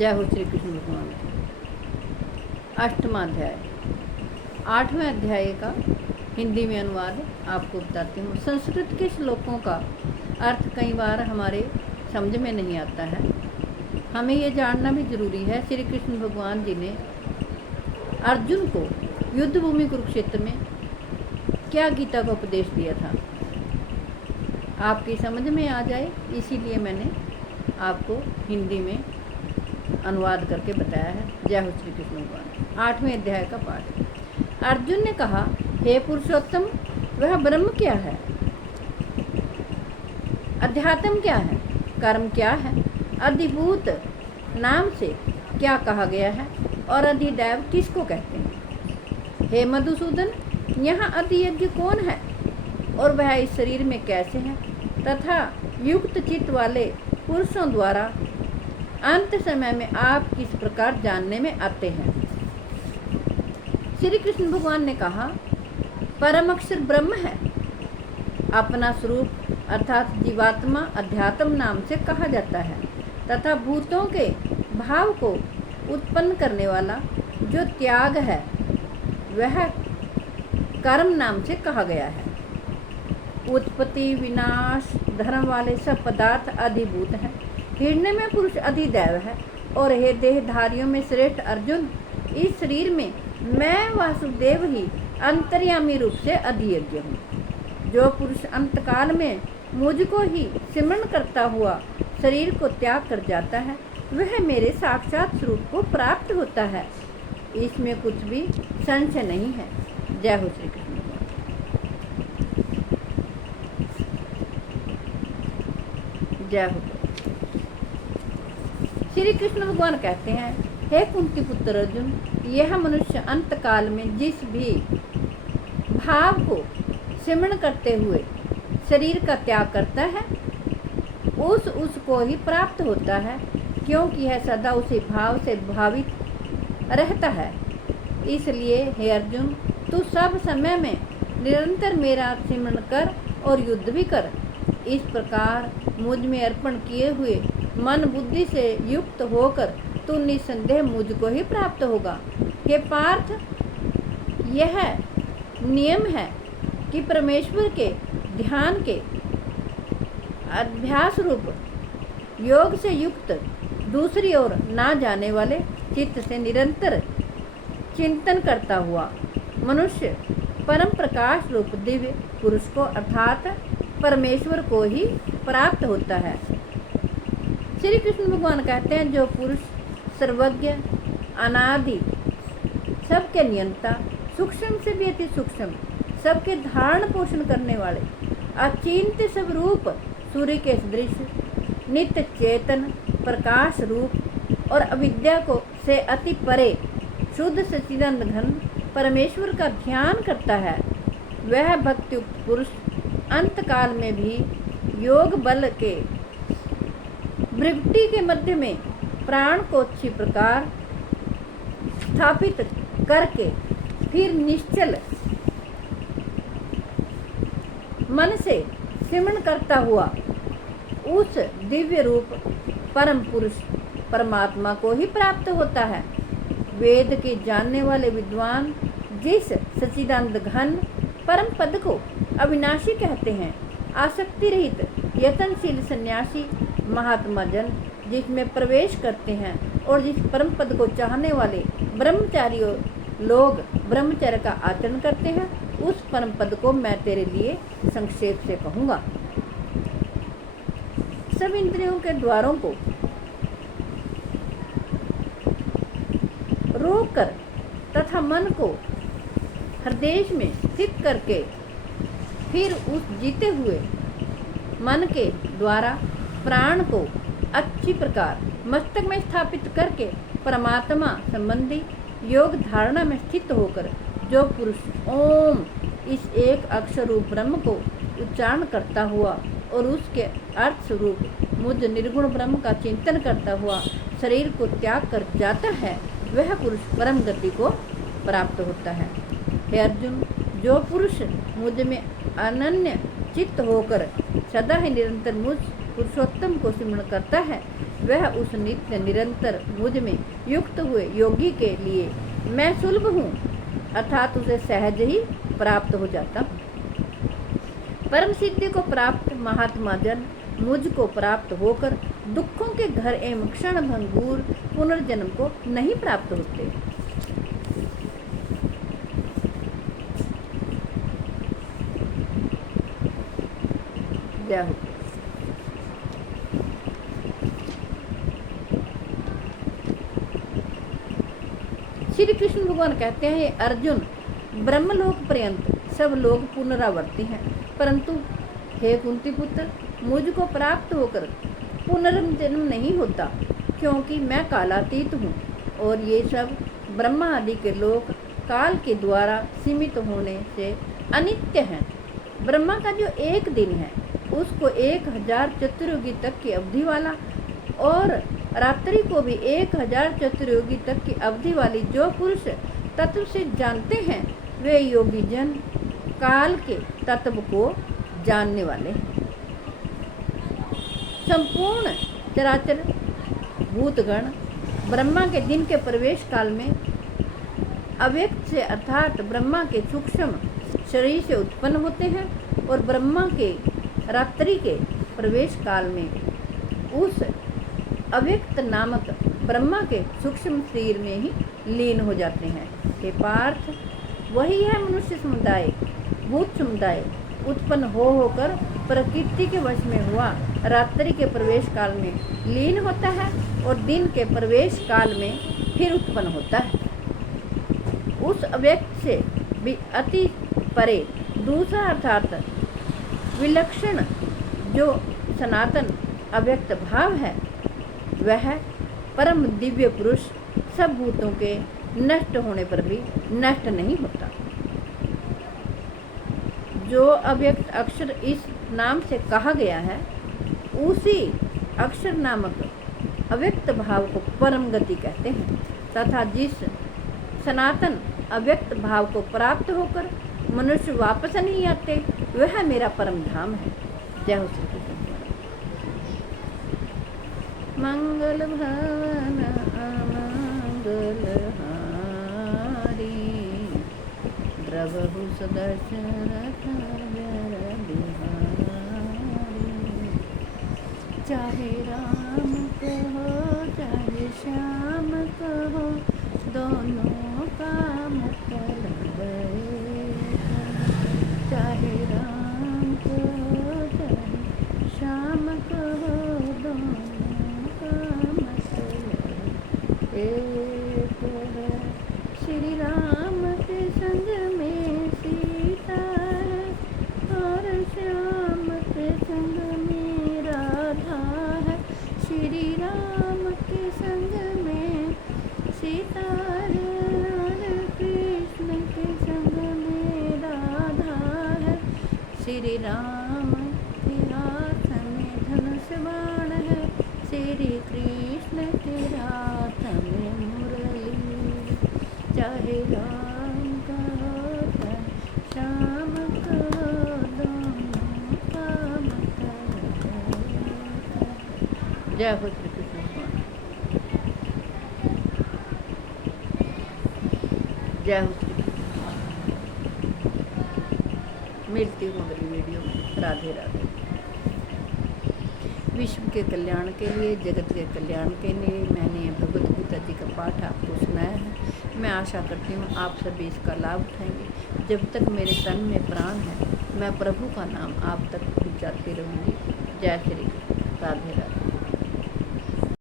जय हो श्री कृष्ण भगवान की। 8वां अध्याय, 8वें अध्याय का हिंदी में अनुवाद आपको बताती हूँ। संस्कृत के श्लोकों का अर्थ कई बार हमारे समझ में नहीं आता है, हमें ये जानना भी जरूरी है। श्री कृष्ण भगवान जी ने अर्जुन को युद्ध भूमि कुरुक्षेत्र में क्या गीता का उपदेश दिया था, आपकी समझ में आ जाए, इसीलिए मैंने आपको हिंदी में अनुवाद करके बताया है। जय हो श्री कृष्ण भगवान। 8वें अध्याय का पाठ। अर्जुन ने कहा, हे पुरुषोत्तम, वह ब्रह्म क्या है, अध्यात्म क्या है, कर्म क्या है, अधिभूत नाम से क्या कहा गया है और अधिदैव किसको कहते हैं। हे मधुसूदन, यहाँ अधियज्ञ कौन है और वह इस शरीर में कैसे है, तथा युक्त चित्त वाले पुरुषों द्वारा अंत समय में आप किस प्रकार जानने में आते हैं। श्री कृष्ण भगवान ने कहा, परम अक्षर ब्रह्म है, अपना स्वरूप अर्थात जीवात्मा अध्यात्म नाम से कहा जाता है, तथा भूतों के भाव को उत्पन्न करने वाला जो त्याग है वह कर्म नाम से कहा गया है। उत्पत्ति विनाश धर्म वाले सब पदार्थ अधिभूत हैं। हिरण्य में पुरुष अधिदैव है। और हे देहधारियों में श्रेष्ठ अर्जुन, इस शरीर में मैं वासुदेव ही अंतर्यामी रूप से अधियज्ञ हूँ। जो पुरुष अंतकाल में मुझको ही सिमरण करता हुआ शरीर को त्याग कर जाता है, वह मेरे साक्षात स्वरूप को प्राप्त होता है, इसमें कुछ भी संशय नहीं है। जय हो श्री कृष्ण। जय हो। श्री कृष्ण भगवान कहते हैं, हे कुंती पुत्र अर्जुन, यह मनुष्य अंतकाल में जिस भी भाव को सिमरण करते हुए शरीर का त्याग करता है, उसको ही प्राप्त होता है, क्योंकि यह सदा उसी भाव से भावित रहता है। इसलिए हे अर्जुन, तू सब समय में निरंतर मेरा सिमरण कर और युद्ध भी कर। इस प्रकार मुझ में अर्पण किए हुए मन बुद्धि से युक्त होकर तू निसंदेह मुझको ही प्राप्त होगा। हे पार्थ, यह नियम है कि परमेश्वर के ध्यान के अभ्यास रूप योग से युक्त दूसरी ओर ना जाने वाले चित्त से निरंतर चिंतन करता हुआ मनुष्य परम प्रकाश रूप दिव्य पुरुष को अर्थात परमेश्वर को ही प्राप्त होता है। श्री कृष्ण भगवान कहते हैं, जो पुरुष सर्वज्ञ अनादि सबके नियंता, सूक्ष्म से भी अति सूक्ष्म, सबके धारण पोषण करने वाले, अचिंत्य स्वरूप सूर्य के सदृश, नित्य चेतन प्रकाश रूप और अविद्या को से अति परे शुद्ध सच्चिदानंद घन परमेश्वर का ध्यान करता है, वह भक्तियुक्त पुरुष अंतकाल में भी योग बल के भृगुटी के मध्य में प्राण को अच्छी प्रकार स्थापित करके फिर निश्चल मन से सिमरण करता हुआ उस दिव्य रूप परम पुरुष परमात्मा को ही प्राप्त होता है। वेद के जानने वाले विद्वान जिस सच्चिदानंद घन परम पद को अविनाशी कहते हैं, आसक्ति रहित यतनशील सन्यासी महात्मा जन जिसमें प्रवेश करते हैं और जिस परम पद को चाहने वाले ब्रह्मचारियों लोग ब्रह्मचर्य का आचरण करते हैं, उस परम पद को मैं तेरे लिए संक्षेप से कहूँगा। सब इंद्रियों के द्वारों को रोक कर तथा मन को हृदय में स्थित करके फिर उस जीते हुए मन के द्वारा प्राण को अच्छी प्रकार मस्तक में स्थापित करके परमात्मा संबंधी योग धारणा में स्थित होकर जो पुरुष ओम इस एक अक्षर रूप ब्रह्म को उच्चारण करता हुआ और उसके अर्थ स्वरूप मुझ निर्गुण ब्रह्म का चिंतन करता हुआ शरीर को त्याग कर जाता है, वह पुरुष परम गति को प्राप्त होता है। हे अर्जुन, जो पुरुष मुझ में अनन्य चित्त होकर सदा ही निरंतर मुझ पुरुषोत्तम को सिमरण करता है, वह उस नित्य निरंतर मुझ में युक्त हुए योगी के लिए मैं सुलभ हूँ, अर्थात उसे सहज ही प्राप्त हो जाता हूँ। परम सिद्धि को प्राप्त महात्मा जन मुझको प्राप्त होकर दुखों के घर एवं क्षण भंगुर पुनर्जन्म को नहीं प्राप्त होते। जय हो। श्री कृष्ण भगवान कहते हैं, अर्जुन, ब्रह्मलोक पर्यंत सब लोग पुनरावर्ती हैं, परंतु हे कुंती पुत्र, मुझको प्राप्त होकर पुनर्जन्म नहीं होता, क्योंकि मैं कालातीत हूँ और ये सब ब्रह्मा आदि के लोग काल के द्वारा सीमित होने से अनित्य हैं। ब्रह्मा का जो एक दिन है उसको 1000 चतुर्युगी तक की अवधि वाला और रात्रि को भी 1000 चतुर्युगी तक की अवधि वाली जो पुरुष तत्व से जानते हैं, वे योगी जन काल के तत्व को जानने वाले हैं। संपूर्ण चराचर भूतगण ब्रह्मा के दिन के प्रवेश काल में अव्यक्त से अर्थात ब्रह्मा के सूक्ष्म शरीर से उत्पन्न होते हैं और ब्रह्मा के रात्रि के प्रवेश काल में उस अव्यक्त नामक ब्रह्मा के सूक्ष्म शरीर में ही लीन हो जाते हैं। हे पार्थ, वही है मनुष्य समुदाय, भूत समुदाय उत्पन्न होकर प्रकृति के वश में हुआ रात्रि के प्रवेश काल में लीन होता है और दिन के प्रवेश काल में फिर उत्पन्न होता है। उस अव्यक्त से भी अति परे दूसरा अर्थात विलक्षण जो सनातन अव्यक्त भाव है, वह परम दिव्य पुरुष सब भूतों के नष्ट होने पर भी नष्ट नहीं होता। जो अव्यक्त अक्षर इस नाम से कहा गया है, उसी अक्षर नामक अव्यक्त भाव को परम गति कहते हैं तथा जिस सनातन अव्यक्त भाव को प्राप्त होकर मनुष्य वापस नहीं आते, वह मेरा परम धाम है। जय हो श्री कृष्ण। मंगल भवन अमंगल हारी, द्रवहु सुदर्शनथ जय बिहारी। चाहे राम कहो चाहे श्याम कहो, दोनों का मतलब एक। चाहे राम कहो चाहे श्याम कहो, दोनों का मतलब एक है। श्री राम के संग में सीता है और श्याम के संग में राधा है। श्री राम के संग में सीता है और कृष्ण के संग में राधा है। श्री राम के हाथ में धनुष बाण है, श्री कृष्ण के हाथ में मुरली। चाहे राम कहो चाहे श्याम कहो, दोनों का मतलब है। जय हो श्री कृष्ण भगवान। जय हो श्री कृष्ण। मिलती हूँ अगली वीडियो में। राधे राधे। विश्व के कल्याण के लिए, जगत के कल्याण के लिए मैंने भगवत गीता जी का पाठ आपको सुनाया है। मैं आशा करती हूँ आप सभी इसका लाभ उठाएंगे। जब तक मेरे तन में प्राण है, मैं प्रभु का नाम आप तक पहुँचाती रहूँगी। जय श्री कृष्ण। राधे राधे।